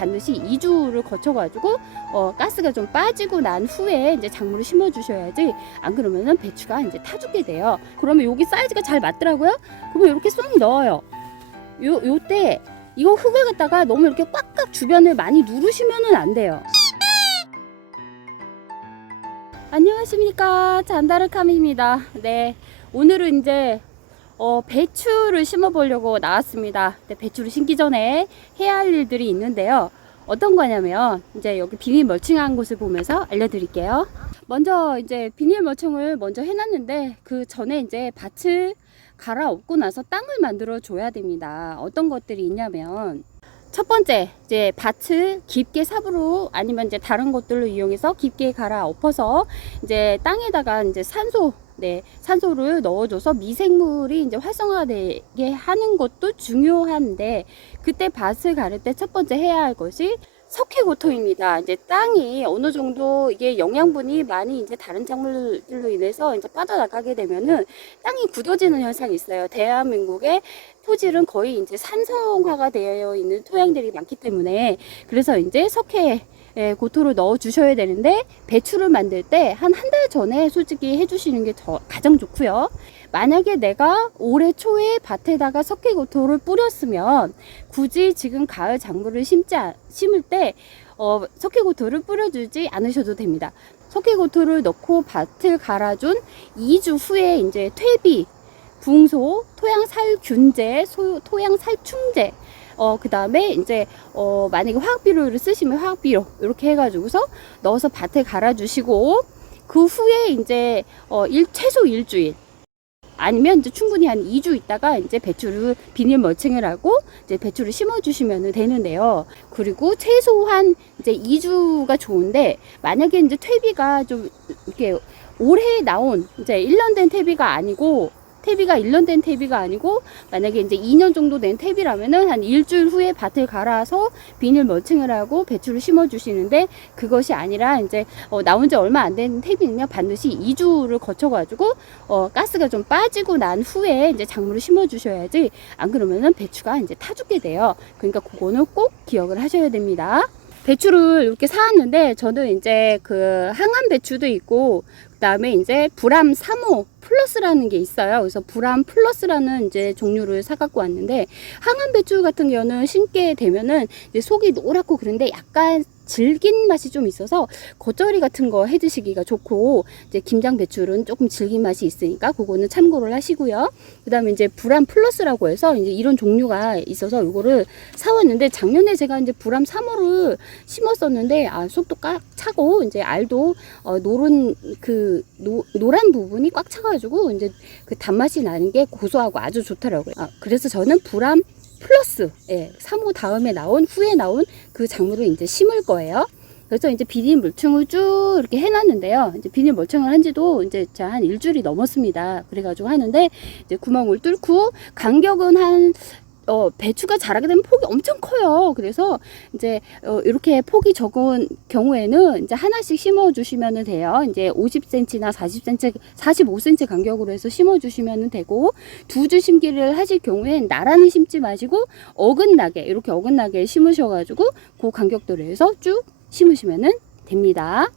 반드시 2주를 거쳐가지고 가스가 좀 빠지고 난 후에 이제 작물을 심어주셔야지, 안 그러면은 배추가 이제 타 죽게 돼요. 그러면 여기 사이즈가 잘 맞더라고요. 그러면 이렇게 쏙 넣어요. 요때 이거 흙을 갖다가 너무 이렇게 꽉꽉 주변을 많이 누르시면은 안 돼요. 안녕하십니까, 잔다르캄입니다. 네, 오늘은 이제 배추를 심어 보려고 나왔습니다. 네, 배추를 심기 전에 해야 할 일들이 있는데요. 어떤 거냐면, 이제 여기 비닐 멀칭한 곳을 보면서 알려드릴게요. 먼저 이제 비닐 멀칭을 먼저 해놨는데, 그 전에 이제 밭을 갈아엎고 나서 땅을 만들어 줘야 됩니다. 어떤 것들이 있냐면, 첫 번째, 이제 밭을 깊게 삽으로 아니면 이제 다른 것들로 이용해서 깊게 갈아엎어서 이제 땅에다가 이제 산소를 넣어줘서 미생물이 이제 활성화되게 하는 것도 중요한데, 그때 밭을 가를 때 첫 번째 해야 할 것이 석회고토입니다. 이제 땅이 어느 정도 이게 영양분이 많이 이제 다른 작물들로 인해서 이제 빠져나가게 되면은 땅이 굳어지는 현상이 있어요. 대한민국의 토질은 거의 이제 산성화가 되어 있는 토양들이 많기 때문에, 그래서 이제 석회 고토를 넣어 주셔야 되는데, 배추를 만들 때 한 달 전에 솔직히 해주시는 게 가장 좋고요. 만약에 내가 올해 초에 밭에다가 석회고토를 뿌렸으면 굳이 지금 가을 작물을 심을 때 석회고토를 뿌려주지 않으셔도 됩니다. 석회고토를 넣고 밭을 갈아준 2주 후에 이제 퇴비, 붕소, 토양살균제, 토양살충제, 그 다음에 이제 만약에 화학비료를 쓰시면 화학비료 이렇게 해가지고서 넣어서 밭에 갈아주시고, 그 후에 이제 최소 일주일 아니면 이제 충분히 한 2주 있다가 이제 배추를 비닐 멀칭을 하고 이제 배추를 심어 주시면 되는데요. 그리고 최소한 이제 2주가 좋은데, 만약에 이제 퇴비가 좀 이렇게 올해 나온 이제 1년 된 퇴비가 아니고, 만약에 이제 2년 정도 된 퇴비라면은 한 일주일 후에 밭을 갈아서 비닐 멀칭을 하고 배추를 심어 주시는데, 그것이 아니라 이제 나온 지 얼마 안 된 퇴비는요, 반드시 2주를 거쳐 가지고 가스가 좀 빠지고 난 후에 이제 작물을 심어 주셔야지, 안 그러면은 배추가 이제 타 죽게 돼요. 그러니까 그거는 꼭 기억을 하셔야 됩니다. 배추를 이렇게 사왔는데, 저는 이제 그 항암 배추도 있고, 그 다음에 이제 불암 3호 플러스라는 게 있어요. 그래서 불암 플러스라는 이제 종류를 사갖고 왔는데, 항암 배추 같은 경우는 심게 되면은 이제 속이 노랗고 그런데 약간 질긴 맛이 좀 있어서 겉절이 같은 거 해 드시기가 좋고, 이제 김장 배추는 조금 질긴 맛이 있으니까 그거는 참고를 하시고요. 그 다음에 이제 불암 플러스라고 해서 이제 이런 종류가 있어서 이거를 사왔는데, 작년에 제가 이제 불암 3호를 심었었는데, 속도 꽉 차고 이제 알도 노란 부분이 꽉 차가지고 이제 그 단맛이 나는 게 고소하고 아주 좋더라고요. 그래서 저는 불암 플러스 3호 다음에 후에 나온 그 작물을 이제 심을 거예요. 그래서 이제 비닐 멀칭을 쭉 이렇게 해놨는데요. 이제 비닐 멀칭을 한 지도 이제 한 일주일이 넘었습니다. 그래가지고 하는데, 이제 구멍을 뚫고 간격은 배추가 자라게 되면 폭이 엄청 커요. 그래서 이제 이렇게 폭이 적은 경우에는 이제 하나씩 심어 주시면 돼요. 이제 50cm나 40cm, 45cm 간격으로 해서 심어 주시면 되고, 2주 심기를 하실 경우엔 나란히 심지 마시고 이렇게 어긋나게 심으셔가지고 그 간격대로 해서 쭉 심으시면 됩니다.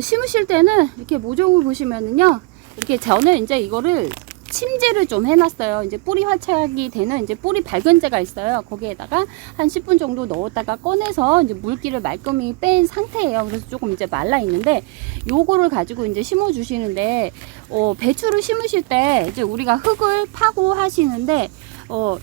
심으실 때는 이렇게 모종을 보시면은요, 이렇게 저는 이제 이거를 침제를 좀 해놨어요. 이제 뿌리 활착이 되는 이제 뿌리 밝은제가 있어요. 거기에다가 한 10분 정도 넣었다가 꺼내서 이제 물기를 말끔히 뺀 상태예요. 그래서 조금 이제 말라 있는데, 요거를 가지고 이제 심어 주시는데, 배추를 심으실 때 이제 우리가 흙을 파고 하시는데,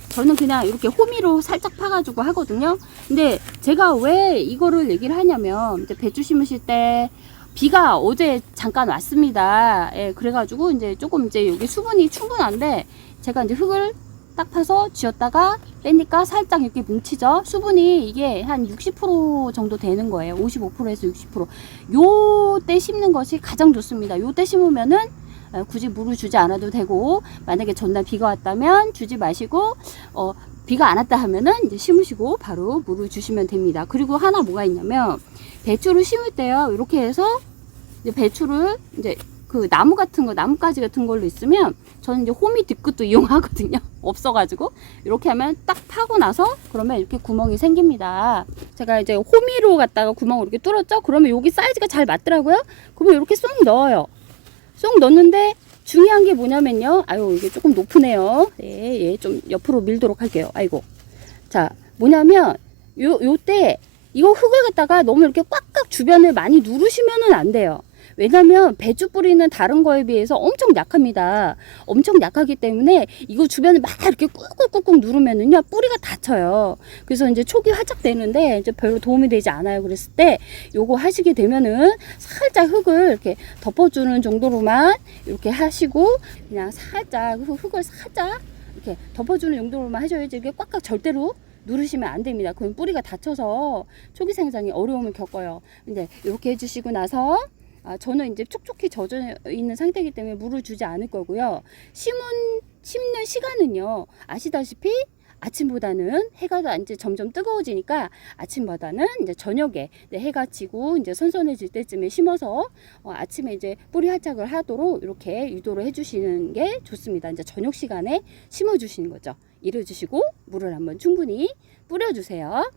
저는 그냥 이렇게 호미로 살짝 파가지고 하거든요. 근데 제가 왜 이거를 얘기를 하냐면, 이제 배추 심으실 때 비가 어제 잠깐 왔습니다. 그래가지고 이제 조금 이제 여기 수분이 충분한데, 제가 이제 흙을 딱 파서 쥐었다가 빼니까 살짝 이렇게 뭉치죠. 수분이 이게 한 60% 정도 되는 거예요. 55%에서 60%. 요때 심는 것이 가장 좋습니다. 요때 심으면은 굳이 물을 주지 않아도 되고, 만약에 전날 비가 왔다면 주지 마시고, 비가 안 왔다 하면은 이제 심으시고 바로 물을 주시면 됩니다. 그리고 하나 뭐가 있냐면, 배추를 심을 때요, 이렇게 해서 이제 배추를 이제 그 나무 같은 거, 나뭇가지 같은 걸로 있으면 저는 이제 호미 뒤끝도 이용하거든요. 없어가지고 이렇게 하면 딱 파고 나서 그러면 이렇게 구멍이 생깁니다. 제가 이제 호미로 갖다가 구멍을 이렇게 뚫었죠. 그러면 여기 사이즈가 잘 맞더라고요. 그러면 이렇게 쏙 넣어요. 쏙 넣는데 중요한 게 뭐냐면요. 아유, 이게 조금 높으네요. 예, 예, 좀 옆으로 밀도록 할게요. 아이고. 자, 뭐냐면 요때 이거 흙을 갖다가 너무 이렇게 꽉꽉 주변을 많이 누르시면은 안 돼요. 왜냐면 배추 뿌리는 다른 거에 비해서 엄청 약합니다. 엄청 약하기 때문에 이거 주변을 막 이렇게 꾹꾹꾹꾹 누르면은요 뿌리가 다쳐요. 그래서 이제 촉이 활짝 되는데 이제 별로 도움이 되지 않아요. 그랬을 때 요거 하시게 되면은 살짝 흙을 이렇게 덮어주는 정도로만 이렇게 하시고 그냥 살짝 흙을 살짝 이렇게 덮어주는 정도로만 하셔야지 이게 꽉꽉 절대로 누르시면 안 됩니다. 그럼 뿌리가 다쳐서 초기 생장에 어려움을 겪어요. 근데 이렇게 해주시고 나서 저는 이제 촉촉히 젖어 있는 상태이기 때문에 물을 주지 않을 거고요. 심는 시간은요. 아시다시피 아침보다는 해가 이제 점점 뜨거워지니까 아침보다는 이제 저녁에 해가 지고 이제 선선해질 때쯤에 심어서 아침에 이제 뿌리 활착을 하도록 이렇게 유도를 해주시는 게 좋습니다. 이제 저녁 시간에 심어주시는 거죠. 이래주시고 물을 한번 충분히 뿌려주세요.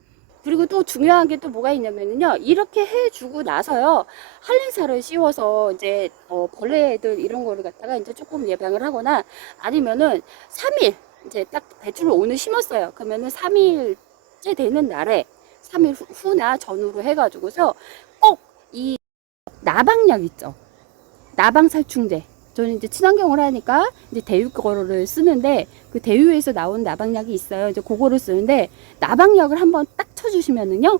그리고 또 중요한 게 또 뭐가 있냐면요. 이렇게 해주고 나서요. 한린살을 씌워서 이제 벌레들 이런 거를 갖다가 이제 조금 예방을 하거나 아니면은 3일 이제 딱 배추를 오늘 심었어요. 그러면은 3일째 되는 날에 3일 후나 전후로 해가지고서 꼭 이 나방약 있죠. 나방살충제. 저는 이제 친환경을 하니까 이제 대유 거를 쓰는데 그 대유에서 나온 나방약이 있어요. 이제 그거를 쓰는데 나방약을 한번 딱 쳐주시면은요.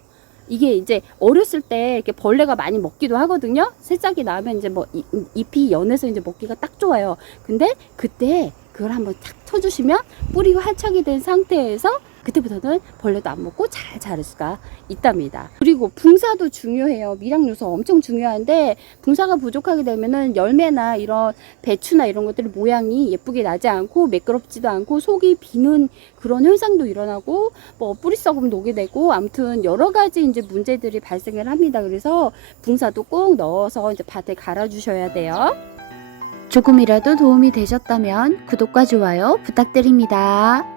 이게 이제 어렸을 때 이렇게 벌레가 많이 먹기도 하거든요. 새싹이 나면 이제 뭐 잎이 연해서 이제 먹기가 딱 좋아요. 근데 그때 그걸 한번 탁 쳐주시면 뿌리가 활착이 된 상태에서 그때부터는 벌레도 안 먹고 잘 자랄 수가 있답니다. 그리고 붕사도 중요해요. 미량 요소 엄청 중요한데 붕사가 부족하게 되면은 열매나 이런 배추나 이런 것들이 모양이 예쁘게 나지 않고 매끄럽지도 않고 속이 비는 그런 현상도 일어나고 뭐 뿌리 썩음 녹게 되고 아무튼 여러 가지 이제 문제들이 발생을 합니다. 그래서 붕사도 꼭 넣어서 이제 밭에 갈아 주셔야 돼요. 조금이라도 도움이 되셨다면 구독과 좋아요 부탁드립니다.